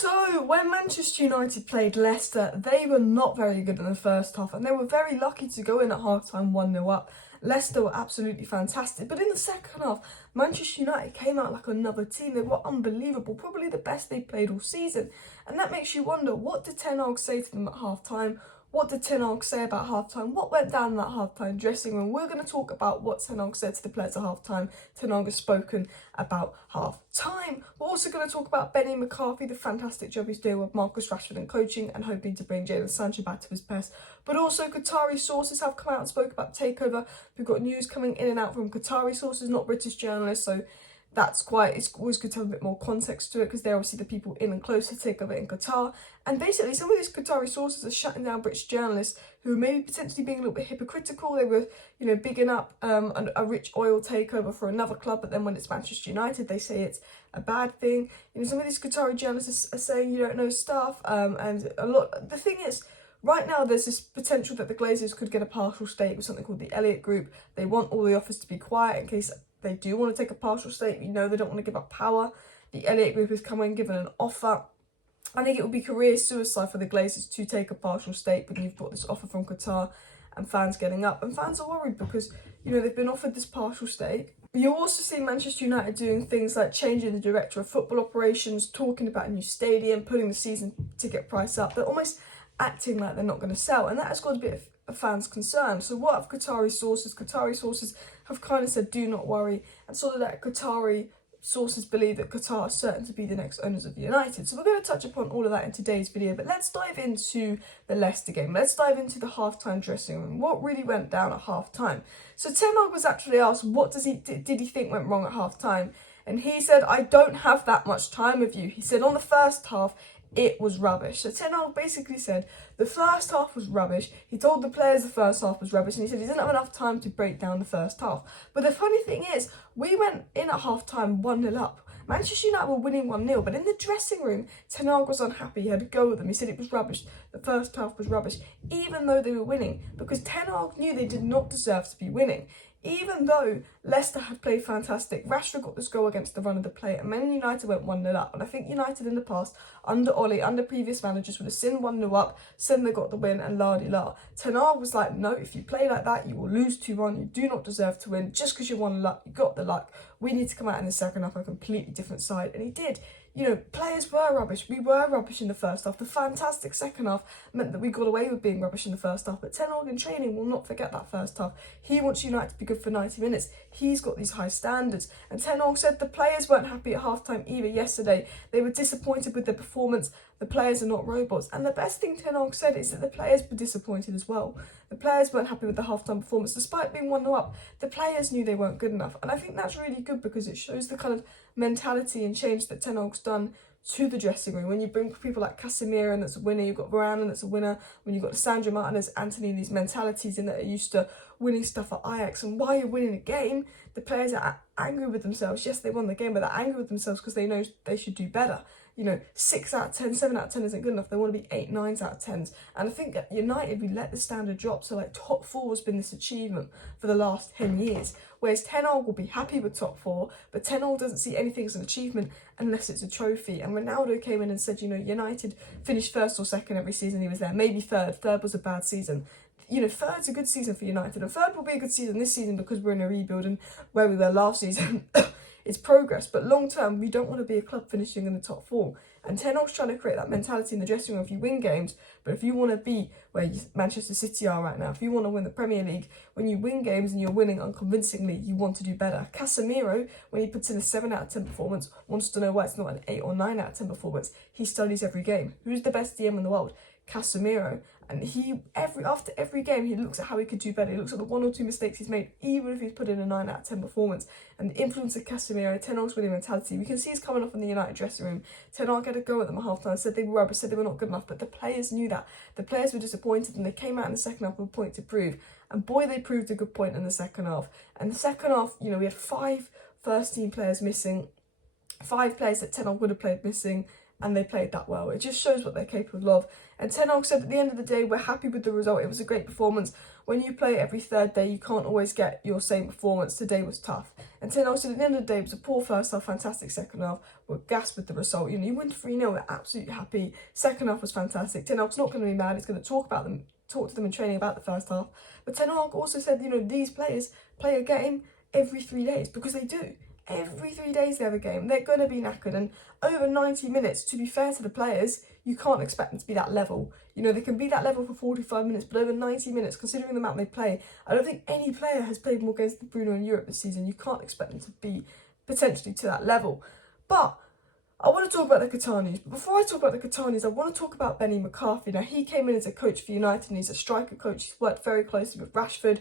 So, when Manchester United played Leicester, they were not very good in the first half and they were very lucky to go in at half-time 1-0 up. Leicester were absolutely fantastic, but in the second half, Manchester United came out like another team. They were unbelievable, probably the best they played all season. And that makes you wonder, what did Ten Hag say to them at half-time? What did Ten Hag say about half-time? What went down in that half-time dressing room? We're going to talk about what Ten Hag said to the players at half-time. Ten Hag has spoken about half-time. We're also going to talk about Benni McCarthy, the fantastic job he's doing with Marcus Rashford and coaching and hoping to bring JADON Sancho back to his best. But also Qatari sources have come out and spoke about takeover. We've got news coming in and out from Qatari sources, not British journalists, so it's always good to have a bit more context to it because they're obviously the people in and close to takeover in Qatar. And basically some of these Qatari sources are shutting down British journalists who maybe potentially being a little bit hypocritical. They were, bigging up a rich oil takeover for another club, but then when it's Manchester United, they say it's a bad thing. Some of these Qatari journalists are saying you don't know stuff, and a lot. The thing is, right now, there's this potential that the Glazers could get a partial stake with something called the Erik Group. They want all the offers to be quiet in case they do want to take a partial stake. They don't want to give up power. The Erik Group has come in, given an offer. I think it would be career suicide for the Glazers to take a partial stake when you've got this offer from Qatar and fans getting up. And fans are worried because, they've been offered this partial stake. You also see Manchester United doing things like changing the director of football operations, talking about a new stadium, putting the season ticket price up. They're almost acting like they're not going to sell, and that has got a bit of fans' concern. So what have Qatari sources? Qatari sources have kind of said, do not worry, and sort of that Qatari sources believe that Qatar is certain to be the next owners of United. So we're going to touch upon all of that in today's video, but let's dive into the Leicester game. Let's dive into the half-time dressing room. What really went down at half-time? So Ten Hag was actually asked, what did he think went wrong at half-time? And he said, I don't have that much time with you. He said on the first half, it was rubbish. So Ten Hag basically said the first half was rubbish. He told the players the first half was rubbish, and he said he didn't have enough time to break down the first half. But the funny thing is, we went in at half-time 1-0 up. Manchester United were winning 1-0, but in the dressing room, Ten Hag was unhappy. He had a go with them. He said it was rubbish. The first half was rubbish, even though they were winning, because Ten Hag knew they did not deserve to be winning. Even though Leicester had played fantastic, Rashford got this goal against the run of the play, and Man United went 1-0 up. And I think United in the past, under Ole, under previous managers, would have seen 1-0 up, said they got the win, and la-di-la. Ten Hag was like, no, if you play like that, you will lose 2-1. You do not deserve to win. Just because you won luck, you got the luck. We need to come out in the second half a completely different side. And he did. Players were rubbish. We were rubbish in the first half. The fantastic second half meant that we got away with being rubbish in the first half. But Ten Hag in training will not forget that first half. He wants United to be good for 90 minutes. He's got these high standards. And Ten Hag said the players weren't happy at half-time either yesterday. They were disappointed with their performance. The players are not robots. And the best thing Ten Hag said is that the players were disappointed as well. The players weren't happy with the half-time performance. Despite being 1-0 up, the players knew they weren't good enough. And I think that's really good because it shows the kind of mentality and change that Ten Hag's done to the dressing room. When you bring people like Casemiro and that's a winner, you've got Varane and that's a winner, when you've got Sandro Martinez, Anthony, these mentalities in that are used to winning stuff at Ajax, and while you're winning a game, the players are angry with themselves. Yes, they won the game, but they're angry with themselves because they know they should do better. 6 out of 10, 7 out of 10 isn't good enough. They want to be 8, 9 out of 10s. And I think at United, we let the standard drop. So top 4 has been this achievement for the last 10 years. Whereas Ten Hag will be happy with top 4, but Ten Hag doesn't see anything as an achievement unless it's a trophy. And Ronaldo came in and said, United finished first or second every season he was there. Maybe third. Third was a bad season. Third's a good season for United. And third will be a good season this season because we're in a rebuild, and where we were last season is progress. But long term, we don't want to be a club finishing in the top 4. And Ten Hag's trying to create that mentality in the dressing room. If you win games, but if you want to be where Manchester City are right now, if you want to win the Premier League, when you win games and you're winning unconvincingly, you want to do better. Casemiro, when he puts in a 7 out of 10 performance, wants to know why it's not an 8 or 9 out of 10 performance. He studies every game. Who's the best DM in the world? Casemiro. And after every game, he looks at how he could do better. He looks at the 1 or 2 mistakes he's made, even if he's put in a 9 out of 10 performance. And the influence of Casemiro, Ten Hag's winning mentality, we can see he's coming off in the United dressing room. Ten Hag had a go at them at half-time, said they were rubbish, said they were not good enough, but the players knew that. The players were disappointed, and they came out in the second half with a point to prove. And boy, they proved a good point in the second half. And the second half, we had 5 first-team players missing, 5 players that Ten Hag would have played missing, and they played that well. It just shows what they're capable of. And Ten Hag said at the end of the day, we're happy with the result. It was a great performance. When you play every third day, you can't always get your same performance. Today was tough. And Ten Hag said at the end of the day, it was a poor first half, fantastic second half. We're gassed with the result. You win 3-0, we're absolutely happy. Second half was fantastic. Ten Hag's not going to be mad. He's going to talk to them in training about the first half. But Ten Hag also said, these players play a game every 3 days, because they do. Every 3 days they have a game. They're going to be knackered, and over 90 minutes, to be fair to the players, you can't expect them to be that level. They can be that level for 45 minutes, but over 90 minutes, considering the amount they play, I don't think any player has played more games than Bruno in Europe this season. You can't expect them to be potentially to that level. But I want to talk about the Qatar news. But before I talk about the Qatar news, I want to talk about Benni McCarthy. Now, he came in as a coach for United, and he's a striker coach. He's worked very closely with Rashford.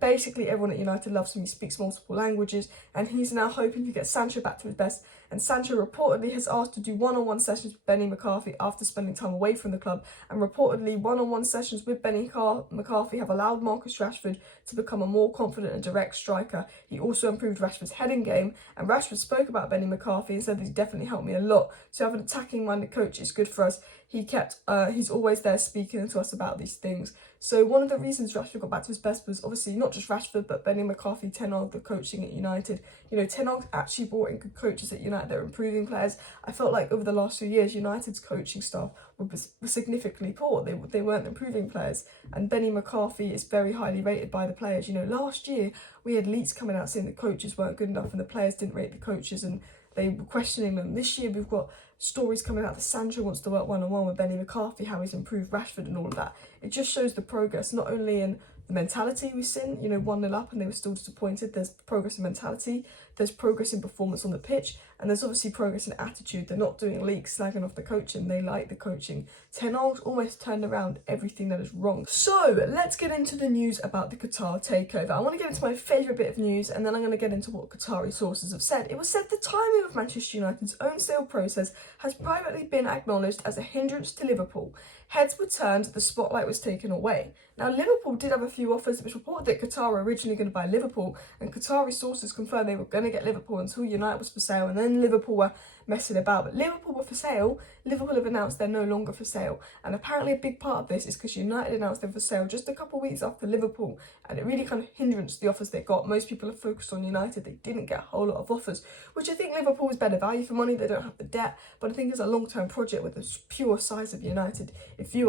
Basically, everyone at United loves him. He speaks multiple languages, and he's now hoping to get Sancho back to his best. And Sancho reportedly has asked to do one-on-one sessions with Benni McCarthy after spending time away from the club. And reportedly, one-on-one sessions with Benni McCarthy have allowed Marcus Rashford to become a more confident and direct striker. He also improved Rashford's heading game, and Rashford spoke about Benni McCarthy and said that he definitely helped me a lot. To have an attacking-minded coach is good for us. He's always there speaking to us about these things. So one of the reasons Rashford got back to his best was obviously not just Rashford, but Benni McCarthy, Ten Hag, the coaching at United. Ten Hag actually brought in good coaches at United. They're improving players. I felt like over the last few years, United's coaching staff was significantly poor. They weren't improving players. And Benni McCarthy is very highly rated by the players. Last year we had leaks coming out saying the coaches weren't good enough and the players didn't rate the coaches, and they were questioning them. This year we've got stories coming out that Sancho wants to work one-on-one with Benni McCarthy, how he's improved Rashford and all of that. It just shows the progress, not only in the mentality we've seen, 1-0 up and they were still disappointed. There's progress in mentality, there's progress in performance on the pitch, and there's obviously progress in attitude. They're not doing leaks, slagging off the coaching. They like the coaching. Ten Hag's almost turned around everything that is wrong. So let's get into the news about the Qatar takeover. I want to get into my favourite bit of news, and then I'm going to get into what Qatari sources have said. It was said the timing of Manchester United's own sale process has privately been acknowledged as a hindrance to Liverpool. Heads were turned, the spotlight was taken away. Now, Liverpool did have a few offers. It was reported that Qatar were originally going to buy Liverpool, and Qatari sources confirmed they were going to get Liverpool until United was for sale, and then Liverpool were messing about. But Liverpool were for sale. Liverpool have announced they're no longer for sale, and apparently a big part of this is because United announced they're for sale just a couple of weeks after Liverpool, and it really kind of hindered the offers they got. Most people are focused on United. They didn't get a whole lot of offers, which I think Liverpool is better value for money. They don't have the debt, but I think as a long-term project with the pure size of United, if you've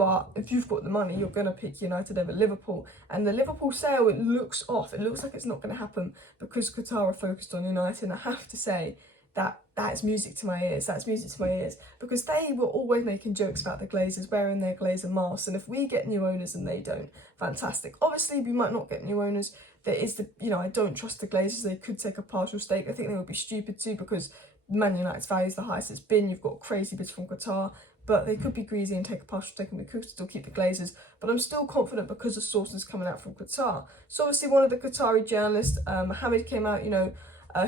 got the money, you're going to pick United over Liverpool. And the Liverpool sale, it looks off. It looks like it's not going to happen because Qatar are focused on United. And I have to say that is music to my ears. That's music to my ears, because they were always making jokes about the Glazers wearing their Glazer masks. And if we get new owners and they don't, fantastic. Obviously, we might not get new owners. There is I don't trust the Glazers. They could take a partial stake. I think they would be stupid too, because Man United's value is the highest it's been. You've got crazy bids from Qatar, but they could be greasy and take a partial stake, and we could still keep the Glazers. But I'm still confident because of sources coming out from Qatar. So obviously one of the Qatari journalists, Mohammed, came out,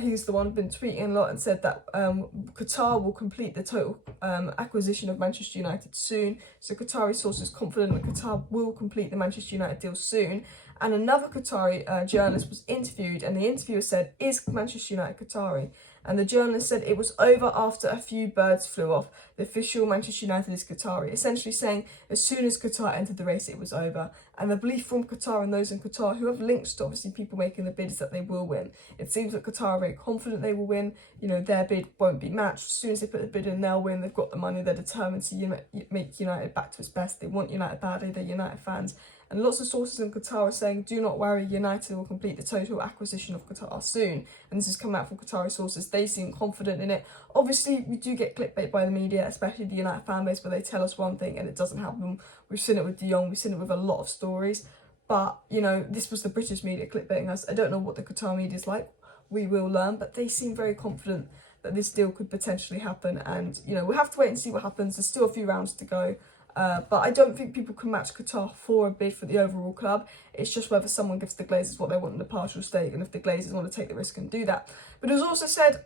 he's the one been tweeting a lot and said that Qatar will complete the total acquisition of Manchester United soon. So Qatari sources confident that Qatar will complete the Manchester United deal soon. And another Qatari journalist was interviewed, and the interviewer said, "Is Manchester United Qatari?" And the journalist said it was over after a few birds flew off. The official Manchester United is Qatari, essentially saying as soon as Qatar entered the race, it was over. And the belief from Qatar and those in Qatar who have links to obviously people making the bid is that they will win. It seems that Qatar are very confident they will win. Their bid won't be matched. As soon as they put the bid in, they'll win. They've got the money. They're determined to make United back to its best. They want United badly. They're United fans. And lots of sources in Qatar are saying, do not worry, United will complete the total acquisition of Qatar soon. And this has come out from Qatari sources. They seem confident in it. Obviously, we do get clickbait by the media, especially the United fan base, where they tell us one thing and it doesn't happen. We've seen it with De Jong. We've seen it with a lot of stories. But, this was the British media clickbaiting us. I don't know what the Qatar media is like. We will learn. But they seem very confident that this deal could potentially happen. And, we'll have to wait and see what happens. There's still a few rounds to go. But I don't think people can match Qatar for a bid for the overall club. It's just whether someone gives the Glazers what they want in the partial stake, and if the Glazers want to take the risk and do that. But it was also said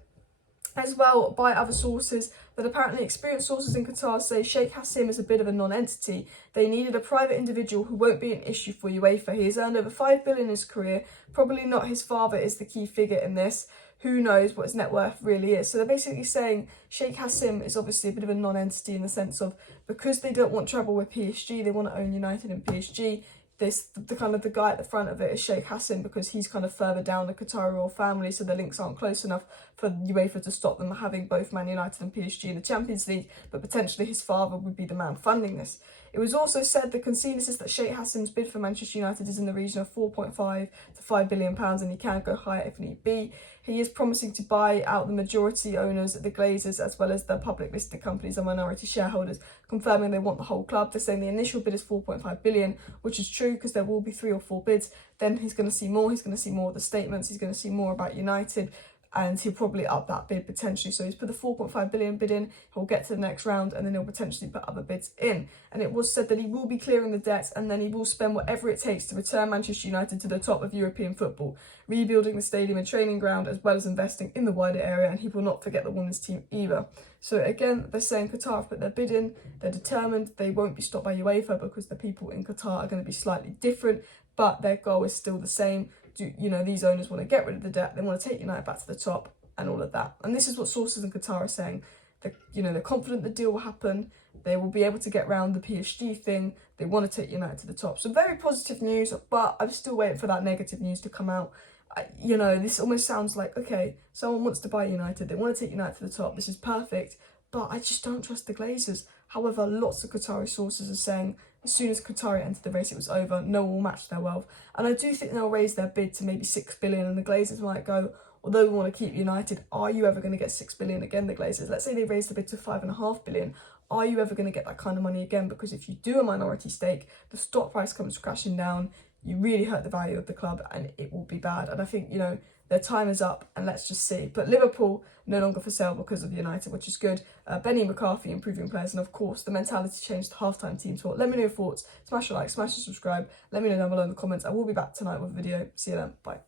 as well by other sources that apparently experienced sources in Qatar say Sheikh Hassim is a bit of a non-entity. They needed a private individual who won't be an issue for UEFA. He has earned over $5 billion in his career. Probably not his father is the key figure in this. who knows what his net worth really is. So they're basically saying Sheikh Hassim is obviously a bit of a non-entity in the sense of, because they don't want trouble with PSG, they want to own United and PSG. The kind of the guy at the front of it is Sheikh Hassim, because he's kind of further down the Qatari royal family, so the links aren't close enough for UEFA to stop them having both Man United and PSG in the Champions League, but potentially his father would be the man funding this. It was also said the consensus that Sheikh Hassim's bid for Manchester United is in the region of £4.5 to £5 billion, and he can go higher if need be. He is promising to buy out the majority owners, the Glazers, as well as the public listed companies and minority shareholders, confirming they want the whole club. They're saying the initial bid is £4.5 billion, which is true because there will be 3 or 4 bids. Then he's going to see more. He's going to see more of the statements. He's going to see more about United, and he'll probably up that bid potentially. So he's put the £4.5 billion bid in, he'll get to the next round, and then he'll potentially put other bids in. And it was said that he will be clearing the debt, and then he will spend whatever it takes to return Manchester United to the top of European football, rebuilding the stadium and training ground, as well as investing in the wider area, and he will not forget the women's team either. So again, they're saying Qatar have put their bid in, they're determined, they won't be stopped by UEFA because the people in Qatar are going to be slightly different, but their goal is still the same. These owners want to get rid of the debt, they want to take United back to the top and all of that. And this is what sources in Qatar are saying. They're confident the deal will happen, they will be able to get around the PSG thing, they want to take United to the top. So very positive news, but I'm still waiting for that negative news to come out. This almost sounds like, okay, someone wants to buy United, they want to take United to the top, this is perfect, but I just don't trust the Glazers. However, lots of Qatari sources are saying as soon as Qatari entered the race, it was over, no one will match their wealth. And I do think they'll raise their bid to maybe 6 billion, and the Glazers might go, although we want to keep United, are you ever going to get 6 billion again, the Glazers? Let's say they raise the bid to 5.5 billion. Are you ever going to get that kind of money again? Because if you do a minority stake, the stock price comes crashing down, you really hurt the value of the club, and it will be bad. And I think, their time is up, and let's just see. But Liverpool, no longer for sale because of United, which is good. Benni, McCarthy, improving players, and of course, the mentality change, the half-time team talk. Let me know your thoughts. Smash a like, smash a subscribe. Let me know down below in the comments. I will be back tonight with a video. See you then. Bye.